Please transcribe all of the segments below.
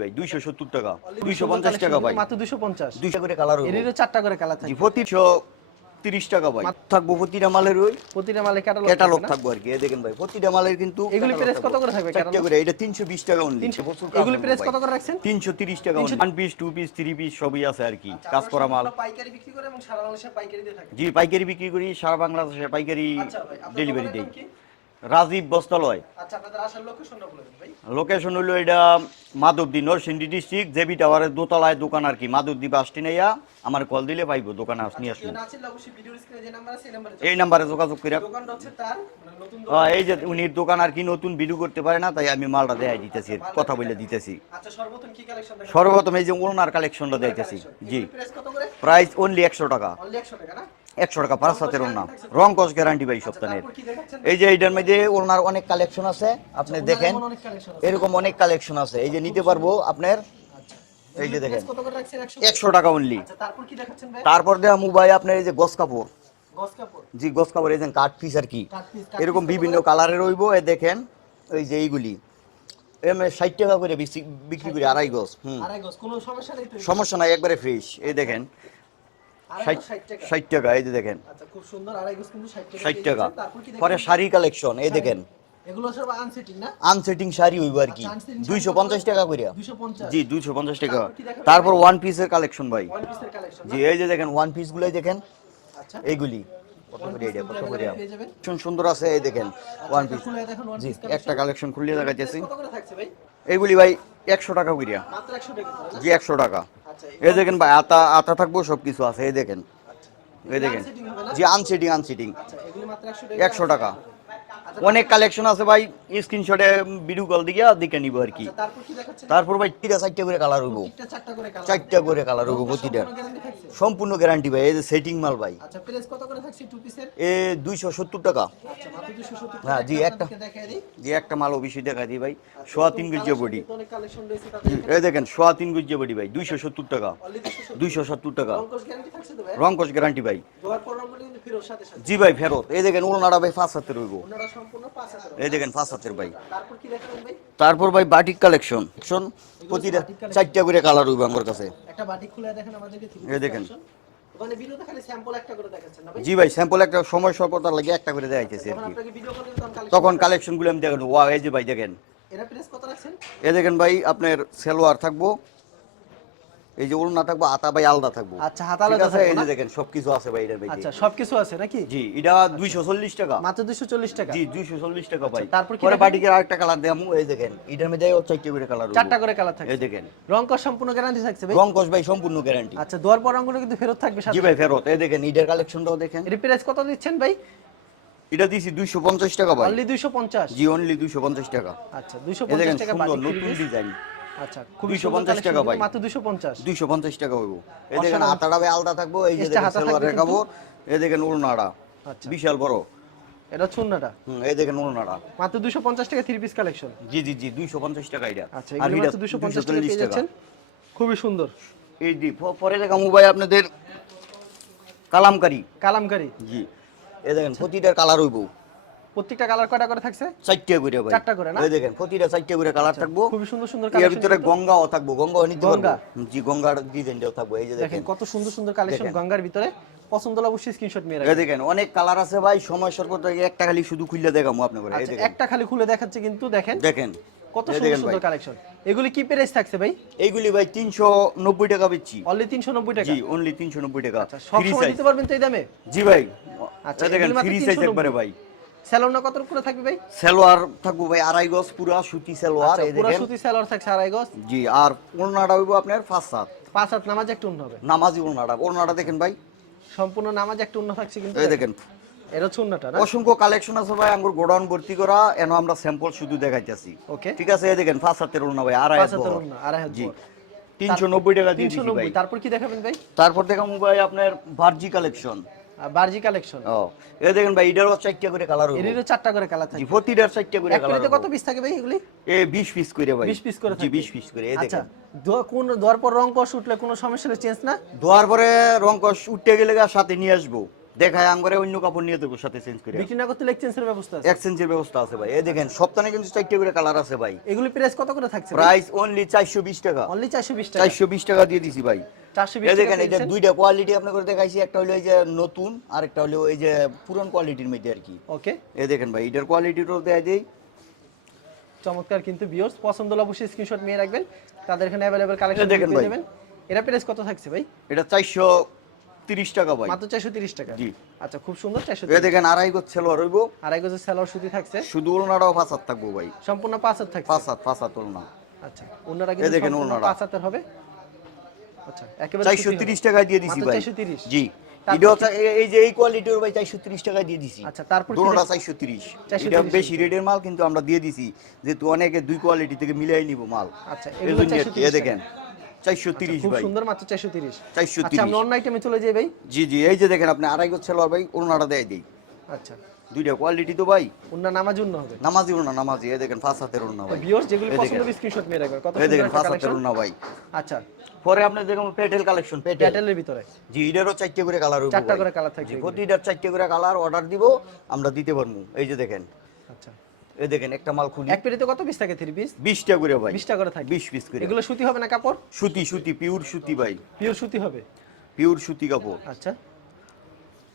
ভাই দুইশো সত্তর টাকা। দুইশো পঞ্চাশ টাকা ভাই। মাত্র 250 দুইশো করে কালার চারটা করে কালার থাকে টাকা ভাই। থাকব প্রতিটা মালের ওই প্রতিটা মালে ক্যাটালগ ক্যাটালগ থাকব আর কি। দেখেন ভাই প্রতিটা মালের কিন্তু এগুলি কত করে থাকবে catalog? করে। এটা তিনশো বিশ টাকা অনলি এগুলি প্রাইস কত করে রাখছেন? তিনশো তিরিশ টাকা one piece two piece three piece সবই আছে আর কি। কাজ করা মাল। পাইকারি বিক্রি করে এবং সারা বাংলাদেশে পাইকারি দিয়ে থাকে। জি পাইকারি বিক্রি করি সারা বাংলাদেশে পাইকারি আচ্ছা ডেলিভারি দোকানের দেই? রাজীব বস্তালয় আচ্ছা লোকেশন হলো এটা মাধবদী নরসিংদী ডিস্ট্রিক্ট জেবি টাওয়ারের দোতলায় দোকান আর কি। মাধবদী বাস স্ট্যান্ডে আমার কল দিলে পাইবো দোকানে আস নিয়ে আসুন নাম্বার আছে এই নাম্বারে যোগাযোগ করে। মানে আহ, এই যে উনি দোকান আর কি নতুন ভিডিও করতে পারে না তাই আমি মালটা দেখাই দিতেছি কথা বলে দিতেছি। আচ্ছা সর্বপ্রথম এই যে ওনার কালেকশনটা দেখতেছি জি। প্রাইস অনলি একশো টাকা। অনলি 100 টাকা না একশো টাকা পাঁচ সাতের ওনা রং কস গ্যারান্টি ভাই সপ্তাহের। এই যে এইটার মধ্যে ওনার অনেক কালেকশন আছে আপনি দেখেন। এরকম অনেক কালেকশন আছে। এই যে নিতে পারব আপনার এই যে দেখেন। কত করে রাখছেন? 100 একশো টাকা অনলি আচ্ছা তারপর দেওয়া মোবাইল আপনার এই যে গস কাপড়। জি গস কাপড় এই যে কাঠ পিস আর কি। এরকম বিভিন্ন কালারের রইব এ দেখেন এই যে এইগুলি। ষাট টাকা করে বিক্রি- বিক্রি করি আড়াই গজ। হুম। সমস্যা নেই একবারে ফ্রেশ এই দেখেন। ষাট টাকা। এই যে দেখেন। আচ্ছা খুব সুন্দর আড়াই গজ কিন্তু 60 টাকা ষাট টাকা। পরে শাড়ি কালেকশন এই দেখেন। আনসেটিং শাড়ি হইব আর কি। আচ্ছা, দুইশো পঞ্চাশ টাকা করিয়া জি দুইশো পঞ্চাশ টাকা। তারপর ওয়ান পিসের কালেকশন ভাই। জি এই যে দেখেন ওয়ান পিস গুলাই দেখেন। আচ্ছা। এইগুলি। সুন্দর আছে এই দেখেন ওয়ান পিস জি একটা কালেকশন খুলিয়ে দেখাইতেছি। এইগুলি ভাই একশো টাকা করিয়া মাত্র 100 টাকা করে না? জি একশো টাকা। এই দেখেন ভাই আতা আতা থাকব সব কিছু আছে এই দেখেন এই দেখেন। জি আনসিটিং আনসিটিং আচ্ছা এগুলি মাত্র 100 টাকা একশো টাকা। অনেক কালেকশন আছে ভাই স্ক্রিনশটে ভিডিও কল দিয়ে দেখে নিব আর কি। আচ্ছা, তারপর ভাই তিনটা চারটা করে কালার হইব। চারটা করে কালার হইব প্রতিটা। সম্পূর্ণ গ্যারান্টি ভাই এই যে সেটিং মাল ভাই। আচ্ছা প্রাইস কত করে থাকছে টু পিসের এ দুইশো সত্তর টাকা। আচ্ছা মাত্র 270 হ্যাঁ, জি, একটা। যে একটা মাল অবশ্যই দেখা দিই ভাই। সোয়া তিন গুজ্জে বডি এই দেখেন সোয়া তিন গুজ্জে বডি ভাই দুইশো সত্তর টাকা। 270 দুইশো সত্তর। টাকা। অঙ্কশ গ্যারান্টি ভাই? জি ভাই ফেরত এই দেখেন ওনারা ভাই পাঁচ হাতের হইব ওনারা সম্পূর্ণ 5000 এই দেখেন পাঁচ হাতের ভাই। তারপর ভাই? Batik collection. শোন প্রতিটা চারটা করে কালার হইব আমার কাছে। এই দেখেন। জি ভাই স্যাম্পল একটা সময় স্বল্পতার লাগে একটা করে দেখাইতেছি আর কি। তখন কালেকশনগুলো আমি দেখেন ওয়া এই যে ভাই দেখেন। এই দেখেন ভাই আপনার সেলোয়ার থাকব। এই যে ওড়না থাকব আতা ভাই আলাদা থাকব। আচ্ছা, হাত আলাদা? থাকব এই যে দেখেন সবকিছু আছে ভাই এটার আচ্ছা সবকিছু আছে নাকি? জি এটা দুইশো চল্লিশ টাকা। মাত্র 240 টাকা? জি দুইশো চল্লিশ টাকা ভাই। আচ্ছা, তারপর কি পরে দেখেন? বাটিকের আরেকটা কালার দেবো এই দেখেন এটার মধ্যে চারটে করে কালার চারটা করে কালার থাকছে। এই দেখেন। রং কস সম্পূর্ণ গ্যারান্টি থাকছে ভাই? রং কস ভাই সম্পূর্ণ গ্যারান্টি আচ্ছা দোয়ার পর রংগুলো কিন্তু ফেরত থাকবে সাথে জি ভাই ফেরত। এই দেখেন ইডের কালেকশনটাও দেখেন। এর প্রাইস কত দিচ্ছেন ভাই? এটা দিছি দুইশো পঞ্চাশ টাকা ভাই। অনলি 250 জি অনলি দুইশো পঞ্চাশ টাকা। আচ্ছা এই 250 টাকা বাটি নতুন ডিজাইন আচ্ছা খুবই 250 সুন্দর টাকা টাকা ভাই। মাত্র 250 দুইশো পঞ্চাশ টাকা হইব। এই দেখেন আতাটা ভাই আলাদা থাকব এই যে দেখেন হাতা থাকবে সেলোয়ারের কিন্তু। কাপড় এই দেখেন ওড়নাটা। আচ্ছা। বিশাল বড়। এটা চুন্নাটা হুম এই দেখেন ওড়নাটা। মাত্র 250 টাকা থ্রি পিস কালেকশন জি জি জি দুইশো পঞ্চাশ টাকা এটা। আচ্ছা আর এটা 250 টাকা পেয়ে যাচ্ছেন। খুবই সুন্দর। এই জি পরে দেখা মোবাইল আপনাদের কালামকারি। কালামকারি। জি এই দেখেন প্রতিটার কালার হইব। প্রত্যেকটা কালার কয়টা করে থাকছে? চারটে করে ভাই। চারটা করে না? এই দেখেন প্রতিটা চারটে করে কালার থাকব। খুবই সুন্দর সুন্দর এর ভিতরে গঙ্গাও থাকব গঙ্গাও নিতে পারব। গঙ্গা? জি গঙ্গার ডিজাইনটাও থাকব এই যে দেখেন কত সুন্দর সুন্দর কালেকশন গঙ্গার ভিতরে। পছন্দ হলে অবশ্যই স্ক্রিনশট নিয়ে রাখবেন। দেখেন অনেক কালার আছে ভাই সময় সর্বত একটা খালি শুধু খুললে দেখামু আপনাকে এই আচ্ছা দেখেন। একটা খালি খুলে দেখাচ্ছে কিন্তু দেখেন। দেখেন। কত সুন্দর সুন্দর কালেকশন এগুলি কি প্রাইস থাকছে ভাই? এইগুলি ভাই তিনশো নব্বই টাকা বেচছি। অনলি 390 টাকা? জি অনলি তিনশো নব্বই টাকা। আচ্ছা সব সময় দিতে পারবেন তো এই দামে? জি ভাই। আচ্ছা, দেখেন ফ্রি সাইজ একবারে ভাই। স্যালোনা কত করে থাকবে ভাই? সালোয়ার থাকব ভাই আড়াই গজ পুরা সুতি সালোয়ার আচ্ছা এই পুরো সুতি সালোয়ার থাকছে আড়াই গজ? জি আর ওড়নাটা হইব আপনার পাঁচ সাত। পাঁচ হাত নামাজ একটা উন্ন হবে। নামাজি ওড়নাটা ওড়নাটা দেখেন ভাই। সম্পূর্ণ নামাজ একটা উন্ন থাকছে কিন্তু এই দেখেন। এটা হচ্ছে না? অসংখ্য কালেকশন আছে ভাই আঙ্গুর গোডাউন ভর্তি করা এন আমরা স্যাম্পল শুধু দেখাইতেছি। ওকে ঠিক আছে এই দেখেন পাঁচ হাতের ওড়না ভাই আড়াই হাত হাত জি। টাকা দিয়ে দিছি ভাই। তারপর কি দেখাবেন ভাই? তারপর দেখাবো ভাই আপনার ভার্জি কালেকশন বার্জি কালেকশন ও দেখেন ভাই এটারও চারটা করে কালার চারটা করে কালার থাকে প্রতিটার চারটা করে কালার কত পিস থাকে ভাই এগুলি? এ 20 পিস করে ভাই। 20 পিস করে জি 20 পিস করে এই আচ্ছা দেখেন। দোয়া কোন দোয়ার পর রং কষ উঠলে কোনো সমস্যা চেঞ্জ না? ধোয়ার পরে রং উঠতে গেলে সাথে নিয়ে আসব। দেখায় আঙ্গরে অন্য কাপড় নিয়ে দেবো সাথে চেঞ্জ করে। বিক্রি না করতে এক্সচেঞ্জের ব্যবস্থা আছে। এক্সচেঞ্জের ব্যবস্থা আছে ভাই। এই দেখেন সপ্তাহে কিন্তু চারটে করে কালার আছে ভাই। এগুলি প্রাইস কত করে থাকছে প্রাইস অনলি চারশো বিশ টাকা। অনলি চারশো বিশ টাকা। চারশো বিশ টাকা দিয়ে দিছি ভাই। দেখেন এটা দুইটা কোয়ালিটি আপনাকে দেখাইছি একটা হলো এই যে নতুন আর একটা হলো এই যে পুরান কোয়ালিটির মধ্যে আর কি। ওকে এই দেখেন ভাই এটার কোয়ালিটিটাও দেয় দেই। চমৎকার কিন্তু ভিউয়ার্স পছন্দ হলে অবশ্যই স্ক্রিনশট নিয়ে রাখবেন। তাদের এখানে অ্যাভেলেবল কালেকশন দেখেন ভাই। এটা প্রাইস কত থাকছে ভাই? এটা চারশো তিরিশ টাকা ভাই। মাত্র চারশো তিরিশ টাকা? জি। আচ্ছা খুব সুন্দর চারশো এই দেখেন আড়াই গোছ ছেলো রইব আড়াই গজের স্যালোয়ার সুতি থাকছে? শুধু ওনারাও পাঁচ হাত থাকব ভাই। সম্পূর্ণ পাঁচ হাত থাকছে? পাঁচ হাত পাঁচ হাত ওলনা আচ্ছা ওনারা কিন্তু দেখেন সম্পূর্ণ ওড়নাটা। পাঁচ হাতের হবে? আচ্ছা একেবারে চারশো সুতি হবে। তিরিশ টাকায় দিয়ে দিছি ভাই। 430 জি। তারপর এটা হচ্ছে এই- এই যে এই কোয়ালিটির ভাই চারশো তিরিশ দিয়ে দিছি। আচ্ছা, তারপর দুটোটা দেখছি? চারশো তিরিশ। 430 এটা বেশি রেটের মাল কিন্তু আমরা দিয়ে দিছি। যেহেতু অনেকে দুই কোয়ালিটি থেকে মিলাই নিব মাল। আচ্ছা এগুলো জন্য আর কি। 430 এ দেখেন ভাই। সুন্দর মাত্র চারশো তিরিশ। 430 আচ্ছা আমরা অন্য আইটেমে চলে যাই ভাই। জি জি এই যে দেখেন আপনি আড়াই গোছ ছেলো ভাই ওনাটা দেয় দিই। আচ্ছা। দুইটা কোয়ালিটি তো ভাই। ওনার নামাজ উন্ন হবে। নামাজি ওনা নামাজি। এই দেখেন পাঁচ হাতের ওনা ভাই। ভিউয়ার্স যেগুলো পছন্দ। হবে স্ক্রিনশট নিয়ে রাখবেন। কত এই দেখেন একটা হাতের ওনা ভাই। আচ্ছা। পরে আপনি দেখুন পেটেল কালেকশন পেটেল। প্যাটেলের ভিতরে। জি এটারও চারটে করে কালার হইব চারটা। করে কালার থাকবে প্রতিটার চারটে করে কালার অর্ডার দিব আমরা দিতে পারব। এই যে দেখেন। আচ্ছা। এই দেখেন একটা মাল খুলি। এক পেটিতে কত পিস থাকে থ্রি পিস বিশটা করে ভাই। বিশটা করে থাকে। বিশ পিস করে। এগুলো সুতি হবে না কাপড়? সুতি সুতি পিওর সুতি ভাই। পিওর সুতি হবে। পিওর সুতি কাপড়। আচ্ছা।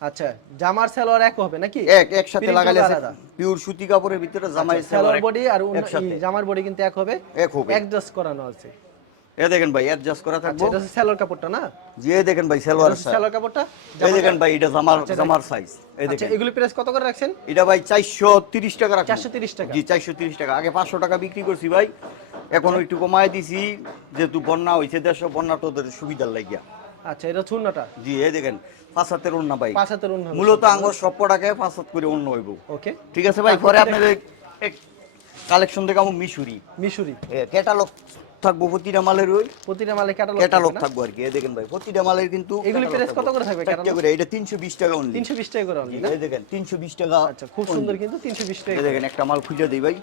আচ্ছা জামার সালোয়ার এক হবে নাকি? এক একসাথে লাগালে পিওর সুতি কাপড়ের ভিতরে জামাই আচ্ছা, সালোয়ার বডি আর অন্য- একসাথে। ই, জামার বডি কিন্তু এক হবে। এক হবে। অ্যাডজাস্ট করানো আছে। এই দেখেন ভাই অ্যাডজাস্ট করা আচ্ছা এটা সালোয়ার কাপড়টা না? জি এই দেখেন ভাই সালোয়ার সালোয়ার কাপড়টা? এই দেখেন ভাই এটা জামার আচ্ছা, জামার সাইজ এই আচ্ছা দেখেন। এগুলো প্রাইস কত করে রাখছেন? এটা ভাই চারশো তিরিশ টাকা রাখব। 430 টাকা। জি তিরিশ টাকা। আগে পাঁচশো টাকা বিক্রি করছি ভাই। এখন একটু কমায় দিছি। যেহেতু বন্যা হয়েছে দেশে বন্যা তোদের সুবিধার লাগিয়া। আচ্ছা এটা চূর্ণটা? জি এই দেখেন পাঁচ হাতের অন্য ভাই। পাঁচ হাতের অন্য মূলত আঙ্গুর সব পটাকে পাঁচ হাত করে অন্য হইব। ওকে। ঠিক আছে ভাই পরে আপনাদের কালেকশন দেখে আমার মিশুরি। মিশুরি ক্যাটালগ থাকব প্রতিটা মালের ওই। প্রতিটা মালে ক্যাটালগ ক্যাটালগ থাকব আর কি এই দেখেন ভাই প্রতিটা মালের কিন্তু এগুলি price কত করে থাকবে catalog? করে এটা তিনশো বিশ টাকা অনলি তিনশো বিশ টাকা করে না? এই দেখেন তিনশো বিশ টাকা আচ্ছা খুব সুন্দর কিন্তু তিনশো বিশ টাকা। এই দেখেন একটা মাল খুঁজে দিই ভাই।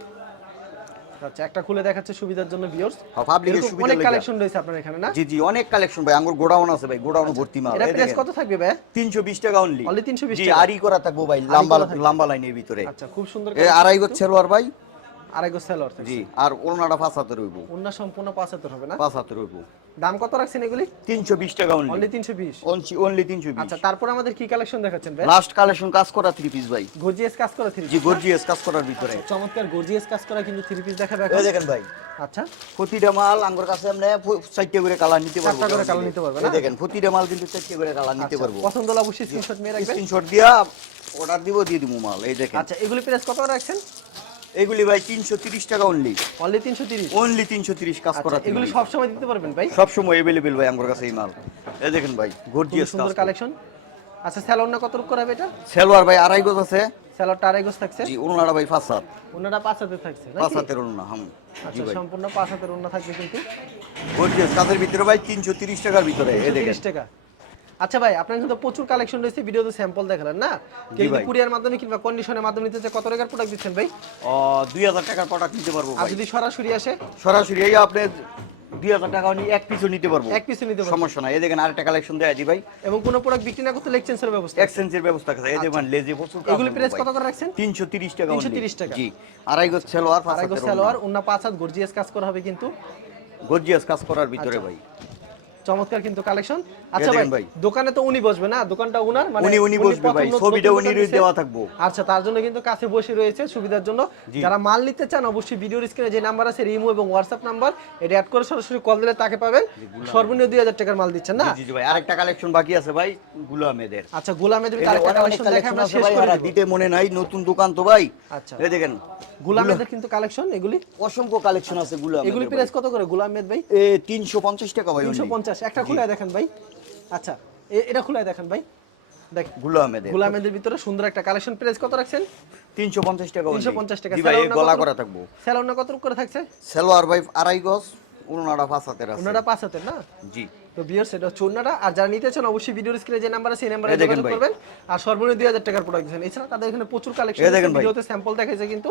আচ্ছা একটা খুলে দেখাচ্ছে সুবিধার জন্য ভিউয়ার্স পাবলিকের সুবিধা অনেক কালেকশন রয়েছে আপনার এখানে না? জি জি অনেক কালেকশন ভাই আঙ্গুর গোডাউন আছে ভাই গোডাউন ভর্তি মাল এটা প্রাইস কত থাকবে ভাই? তিনশো বিশ টাকা অনলি অনলি 320 জি। আরি করা থাকব ভাই লম্বা লম্বা লাইনের ভিতরে। আচ্ছা খুব সুন্দর এই আড়াই গোছ ছেলোয়ার ভাই? আড়াই গো সেলর জি আর ওনাটা পাঁচ হাতে রইব অন্য সম্পূর্ণ পাঁচ হাতের হবে না? পাঁচ হাতে রইব দাম কত রাখছেন এগুলি? তিনশো বিশ টাকা অনলি অনলি তিনশো বিশ? অনলি তিনশো বিশ। আচ্ছা তারপর আমাদের কি কালেকশন দেখাচ্ছেন ভাই? লাস্ট কালেকশন কাজ করা থ্রি পিস ভাই। গর্জিয়াস কাজ করা থ্রি জি গর্জিয়াস কাজ করার ভিতরে। চমৎকার গর্জিয়াস কাজ করা কিন্তু থ্রি পিস দেখাবে এই দেখেন ভাই। আচ্ছা। প্রতিটা মাল আঙ্গুর কাছে আমরা চারটে করে কালার নিতে পারব। চারটা করে colour নিতে পারবে না? দেখেন প্রতিটা মাল কিন্তু চারটে করে কালার নিতে আচ্ছা, পারব। পছন্দ হলে অবশ্যই স্ক্রিনশট নিয়ে রাখবেন। স্ক্রিনশট দিয়া অর্ডার দিব দিয়ে দিব মাল এই দেখেন। আচ্ছা এগুলি প্রাইস কত রাখছেন? এগুলি ভাই তিনশো তিরিশ টাকা অনলি অনলি তিনশো তিরিশ? অনলি তিনশো তিরিশ কাজ করা আচ্ছা, এগুলি সব সময় দিতে পারবেন ভাই? সব সময় এভেলেবেল ভাই আমার কাছে এই মাল। এই দেখেন ভাই গর্জিয়াস সুন্দর কালেকশন আচ্ছা স্যালোর না কত করে হবে এটা? সেলোয়ার ভাই আড়াই গজ আছে। স্যালোরটা আড়াই গোছ থাকছে? জি ওনারা ভাই পাঁচ হাত। ওনারা পাঁচ হাতে থাকছে পাঁচ হাতের ওনা হাম। আচ্ছা সম্পূর্ণ পাঁচ হাতের ওনা থাকবে কিন্তু। গর্জিয়াস কাজের ভিতরে ভাই তিনশো তিরিশ টাকার ভিতরে এই দেখেন। 30 টাকা। আচ্ছা ভাই আপনার কিন্তু প্রচুর কালেকশন রয়েছে ভিডিওতে স্যাম্পল দেখালেন না? কেউ যদি কুরিয়ার মাধ্যমে কিংবা কন্ডিশনের মাধ্যমে নিতে চায় কত টাকার প্রোডাক্ট দিচ্ছেন ভাই? দুই হাজার টাকার প্রোডাক্ট নিতে পারব আর যদি সরাসরি আসে? সরাসরি এই আপনি দুই হাজার টাকা নিয়ে এক পিছু নিতে পারব। এক পিসে নিতে পারবেন সমস্যা নাই। এই দেখেন আরেকটা কালেকশন দেয়া ভাই। এবং কোনো প্রোডাক্ট বিক্রি না করতে এক্সচেঞ্জের ব্যবস্থা এক্সচেঞ্জের ব্যবস্থা আছে। এই দেখেন লেজে প্রচুর আচ্ছা। এগুলি প্রাইস কত করে রাখছেন? তিনশো তিরিশ টাকা 330 টাকা। জি। আড়াই গজ সেলোয়ার আড়াই গো সালোয়ার ওনা পাঁচ হাত গর্জিয়াস কাজ করা হবে কিন্তু। গর্জিয়াস কাজ করার ভিতরে আচ্ছা। ভাই। চমৎকার কিন্তু কালেকশন আচ্ছা ভাই। দোকানে তো উনি বসবে না? দোকানটা উনার? মানে উনি উনি বসবে ভাই। ছবিটা উনি দেওয়া থাকব। আচ্ছা তার জন্য কিন্তু কাছে বসে রয়েছে সুবিধার জন্য। যারা মাল নিতে চান অবশ্যই ভিডিওর স্ক্রিনে যে নাম্বার আছে রিমো এবং হোয়াটসঅ্যাপ নাম্বার এটা অ্যাড করে সরাসরি কল দিলে তাকে পাবেন। সর্বনিম্ন দুই হাজার টাকার মাল দিচ্ছেন না? জি জি ভাই। আরেকটা কালেকশন বাকি আছে ভাই গুলামেদের। আচ্ছা যে আরেকটা কালেকশন দেখা collection আমরা শেষ করে দিতে মনে নাই নতুন দোকান তো ভাই। আচ্ছা। এই দেখেন। গোলামেদের কিন্তু কালেকশন এগুলি? অসংখ্য কালেকশন আছে গুলাম এগুলি প্রাইস কত করে গোলামেদ ভাই? এ তিনশো পঞ্চাশ টাকা ভাই তিনশো পঞ্চাশ একটা খুলে দেখেন ভাই। আচ্ছা এটা খুলে দেখেন ভাই। দেখ গুলামেদের গোলামেদের ভিতরে। সুন্দর একটা কালেকশন প্রাইস কত রাখছেন? তিনশো পঞ্চাশ টাকা only। তিনশো পঞ্চাশ টাকা। ভাই গলা করা থাকব। স্যালোনা কত করে থাকছে? সেলোয়ার ভাই আড়াই গজ উনারা পাঁচ হাতের আছে। ওনারা পাঁচ হাতের না? জি। তো বিয়ার সেটা চুনাটা আর যারা নিতে চান অবশ্যই ভিডিওর স্ক্রিনে যে নাম্বার আছে সেই নাম্বারে যোগাযোগ করবেন। আর সর্বনিম্ন দুই হাজার টাকার প্রোডাক্ট এছাড়া তাদের এখানে প্রচুর কালেকশন দেখেন ভিডিওতে স্যাম্পল দেখাইছে কিন্তু।